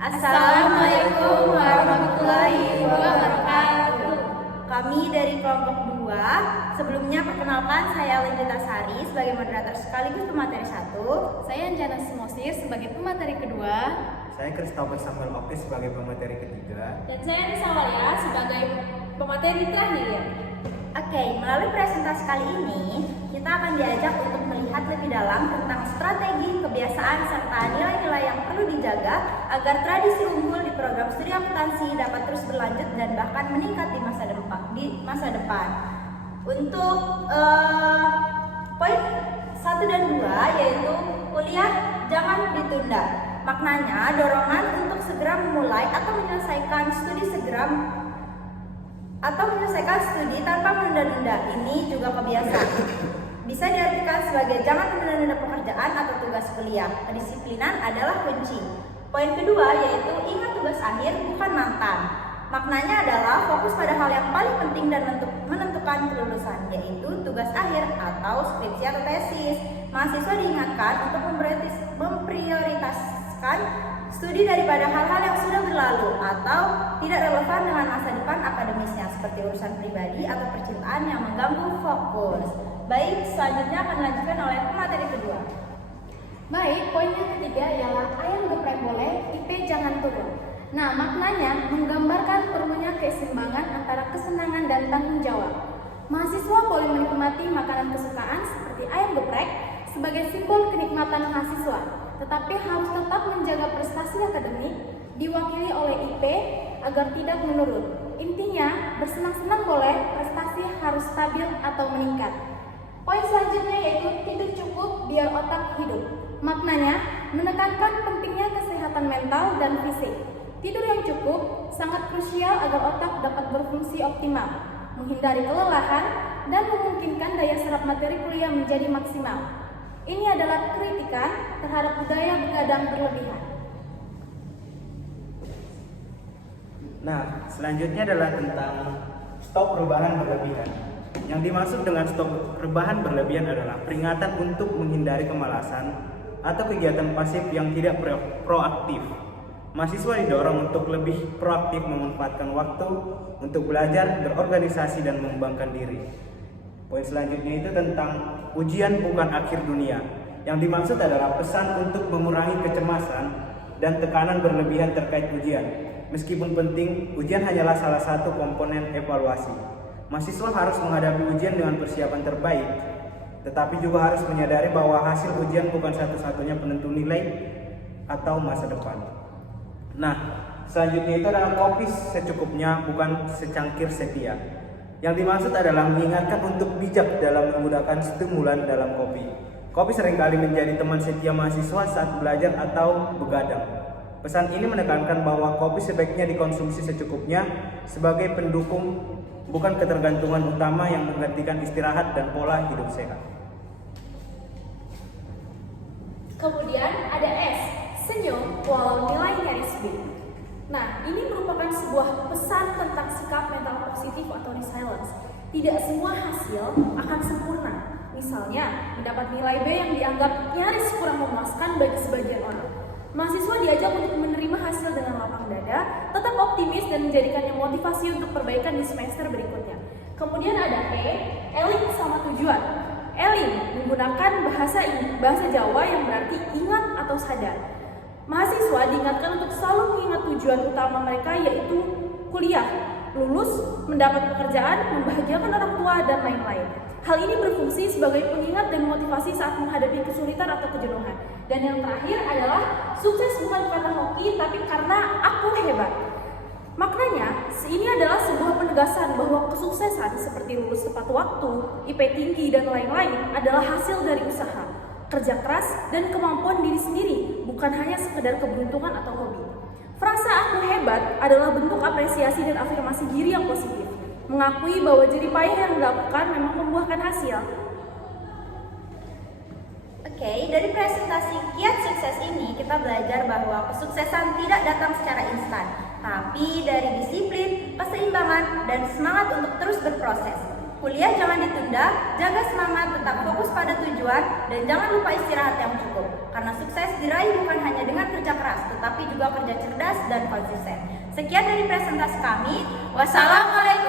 Assalamualaikum warahmatullahi wabarakatuh. Kami dari kelompok 2, sebelumnya perkenalkan saya Lindita Sari sebagai moderator sekaligus pemateri 1. Saya Anjana Semosir sebagai pemateri kedua. Saya Christopher Samuel Oke sebagai pemateri ketiga. Dan saya Nisa Walia sebagai pemateri terakhir. Oke, melalui presentasi kali ini kita akan diajak untuk melihat lebih dalam tentang strategi, kebiasaan, serta nilai-nilai yang perlu dijaga agar tradisi unggul di program studi akuntansi dapat terus berlanjut dan bahkan meningkat di masa depan. Untuk poin 1 dan 2 yaitu kuliah jangan ditunda. Maknanya dorongan untuk segera memulai atau menyelesaikan studi tanpa menunda-nunda. Ini juga kebiasaan. Bisa diartikan sebagai jangan menunda-nunda pekerjaan atau tugas kuliah. Kedisiplinan adalah kunci. Poin kedua yaitu ingat tugas akhir bukan mantan. Maknanya adalah fokus pada hal yang paling penting dan menentukan kelulusan, yaitu tugas akhir atau skripsi atau tesis. Mahasiswa diingatkan untuk memprioritaskan studi daripada hal-hal yang sudah berlalu atau tidak relevan dengan masa depan akademisnya seperti urusan pribadi atau percintaan yang mengganggu fokus. Baik, selanjutnya akan dilanjutkan oleh pemateri kedua. Baik, poin yang ketiga ialah ayam geprek boleh, IP jangan turun. Nah, maknanya menggambarkan perlunya keseimbangan antara kesenangan dan tanggung jawab. Mahasiswa boleh menikmati makanan kesukaan seperti ayam geprek sebagai simbol kenikmatan mahasiswa, tetapi harus tetap menjaga prestasi akademik diwakili oleh IP agar tidak menurun. Intinya, bersenang-senang boleh, prestasi harus stabil atau meningkat. Poin selanjutnya yaitu tidur cukup biar otak hidup. Maknanya, menekankan pentingnya kesehatan mental dan fisik. Tidur yang cukup sangat krusial agar otak dapat berfungsi optimal, menghindari kelelahan, dan memungkinkan daya serap materi kuliah menjadi maksimal. Ini adalah kritikan terhadap budaya begadang berlebihan. Nah, selanjutnya adalah tentang stop rebahan berlebihan. Yang dimaksud dengan stop rebahan berlebihan adalah peringatan untuk menghindari kemalasan atau kegiatan pasif yang tidak proaktif. Mahasiswa didorong untuk lebih proaktif memanfaatkan waktu untuk belajar, berorganisasi, dan mengembangkan diri. Poin selanjutnya itu tentang ujian bukan akhir dunia. Yang dimaksud adalah pesan untuk mengurangi kecemasan dan tekanan berlebihan terkait ujian. Meskipun penting, ujian hanyalah salah satu komponen evaluasi. Mahasiswa harus menghadapi ujian dengan persiapan terbaik, tetapi juga harus menyadari bahwa hasil ujian bukan satu-satunya penentu nilai atau masa depan. Nah, selanjutnya itu adalah kopi secukupnya, bukan secangkir setia. Yang dimaksud adalah mengingatkan untuk bijak dalam menggunakan stimulan dalam kopi. Kopi seringkali menjadi teman setia mahasiswa saat belajar atau begadang. Pesan ini menekankan bahwa kopi sebaiknya dikonsumsi secukupnya sebagai pendukung, bukan ketergantungan utama yang menggantikan istirahat dan pola hidup sehat. Kemudian ada S, senyum walau nilainya risiko. Nah, ini merupakan sebuah pesan tentang sikap mental positif atau resilience. Tidak semua hasil akan sempurna. Misalnya, mendapat nilai B yang dianggap nyaris kurang memuaskan bagi sebagian orang. Mahasiswa diajak untuk menerima hasil dengan lapang dada, tetap optimis dan menjadikannya motivasi untuk perbaikan di semester berikutnya. Kemudian ada E, eling sama tujuan. Eling menggunakan bahasa Jawa yang berarti ingat atau sadar. Mahasiswa diingatkan untuk selalu mengingat tujuan utama mereka, yaitu kuliah, lulus, mendapat pekerjaan, membahagiakan orang tua, dan lain-lain. Hal ini berfungsi sebagai pengingat dan motivasi saat menghadapi kesulitan atau kejenuhan. Dan yang terakhir adalah sukses bukan karena hoki, tapi karena aku hebat. Maknanya, ini adalah sebuah penegasan bahwa kesuksesan seperti lulus tepat waktu, IP tinggi, dan lain-lain adalah hasil dari usaha, kerja keras, dan kemampuan diri sendiri, bukan hanya sekedar keberuntungan atau hobi. Frasa aku hebat adalah bentuk apresiasi dan afirmasi diri yang positif, mengakui bahwa jerih payah yang dilakukan memang membuahkan hasil. Oke, dari presentasi kiat sukses ini kita belajar bahwa kesuksesan tidak datang secara instan, tapi dari disiplin, keseimbangan, dan semangat untuk terus berproses. Kuliah jangan ditunda, jaga semangat, tetap fokus pada tujuan, dan jangan lupa istirahat yang cukup. Karena sukses diraih bukan hanya dengan kerja keras, tetapi tapi juga kerja cerdas dan konsisten. Sekian dari presentasi kami. Wassalamualaikum